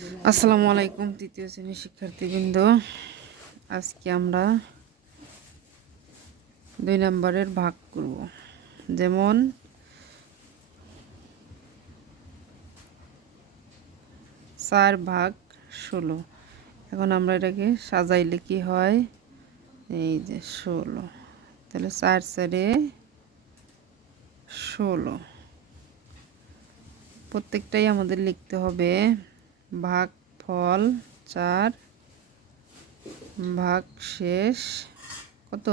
আসসালামু আলাইকুম তৃতীয় শ্রেণীর শিক্ষার্থীবৃন্দ। আজকে আমরা 2 নম্বরের ভাগ করব। যেমন 4 ভাগ 16। এখন আমরা এটাকে সাজাইলে কি হয়, এই যে 16, তাহলে 4 4 16। প্রত্যেকটাই আমাদের লিখতে হবে ভাগ ফল 4 ভাগ শেষ কত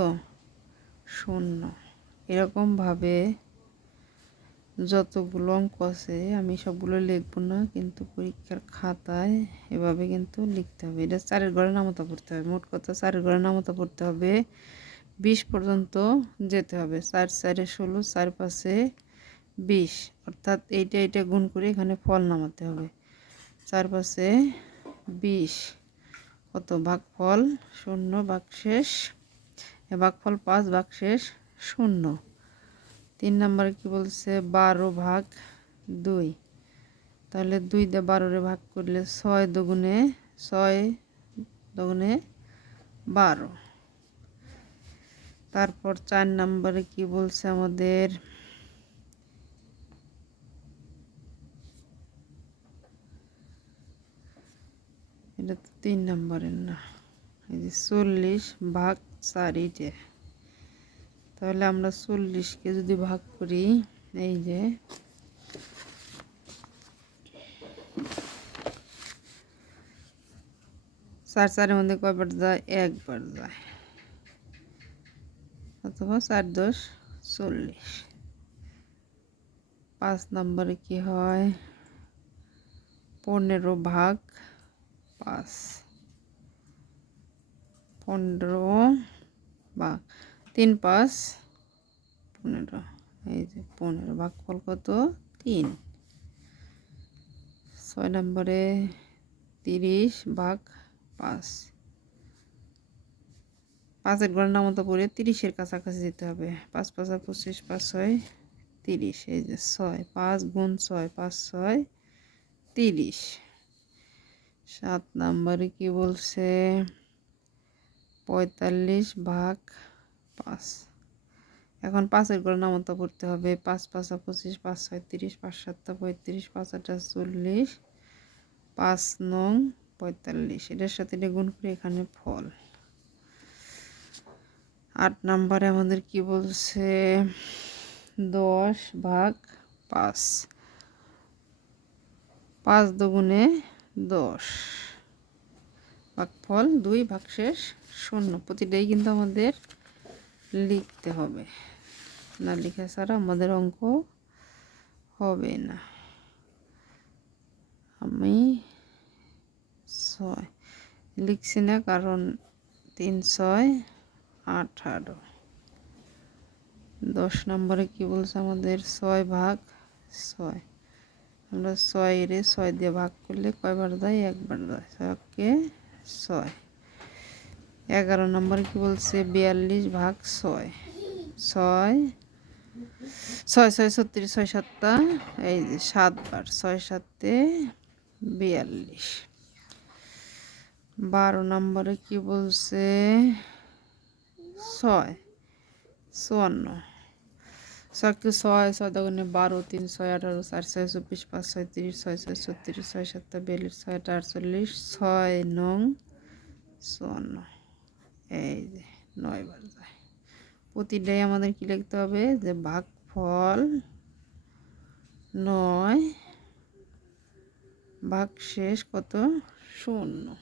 0। এরকমভাবে যতগুলো অঙ্ক আছে আমি সবগুলো লিখব না, কিন্তু পরীক্ষার খাতায় এভাবে কিন্তু লিখতে হবে। এটা 4-এর ঘরে নামতা পড়তে হবে। মোট কথা 4-এর ঘরে নামতা পড়তে হবে, 20 পর্যন্ত যেতে হবে। 4 4 16, 4 5 20, অর্থাৎ এইটা গুণ করে এখানে ফল নামাতে হবে। 4 5 20 কত, ভাগফল 0 ভাগশেষ, ভাগফল 5 ভাগশেষ 0। 3 নম্বরে কি বলছে, 12 ভাগ 2। তাহলে 2 দিয়ে 12 ভাগ করলে 6 দুগুণে 12। তারপর 4 নম্বরে কি বলছে আমাদের, এটা তো 3 নম্বরের না, এই যে 40 ভাগ 4 এইটা। তাহলে আমরা 40কে যদি ভাগ করি, এই যে 4 4-এর মধ্যে কয়বার যায়, একবার যায়, অথবা 4 10 40। 5 নম্বরে কি হয়, 15 ভাগ 5, 15 ভাগ 3 5 15, এই যে 15 ভাগফল কত 3। 6 নম্বরে 30 ভাগ 5, 5-এর ঘরের নামতা পড়ে 30-এর কাছাকাছি যেতে হবে। 5 5 25, 5 6 30, এই যে 6, 5 গুণ 6 5 6 30। 7 নম্বরে কি বলছে, 45 ভাগ 5। এখন 5-এর ঘরে নামতা পড়তে হবে। 5 5 25, 5 6 30, 5 7 35, 5 8 40, 5 9 45। এটার সাথে এটা গুণ করে এখানে ফল। 8 নম্বরে আমাদের কি বলছে, 10 ভাগ 5, 5 দুগুণে 10, ভাগফল 2 ভাগশেষ 0। প্রতিটাই কিন্তু আমাদের লিখতে হবে, না লেখা ছাড়া আমাদের অঙ্ক হবে না। আমি 6 লিখছি না, কারণ 3 6 18। 10 নম্বরে কি বলছে আমাদের, 6 ভাগ 6। আমরা 6 দিয়ে ভাগ করলে কয়বার যায়, একবার যায়, 6কে 6। 11 নম্বরে কি বলছে, 42 ভাগ 6। 6 6 6 36, 6 7 এই যে 7 বার, 6 7 42। 12 নম্বরে কি বলছে, 6 54, 6কে 6 6 দুগুণে 12, 3 6 18, 4 6 24, 5 6 30, 6 6 36, 6 7 42, 6 8 48, 6 9 54, এই যে 9 বার যায়। প্রতিটাই আমাদের কি লিখতে হবে, যে ভাগফল 9 ভাগশেষ কত 0।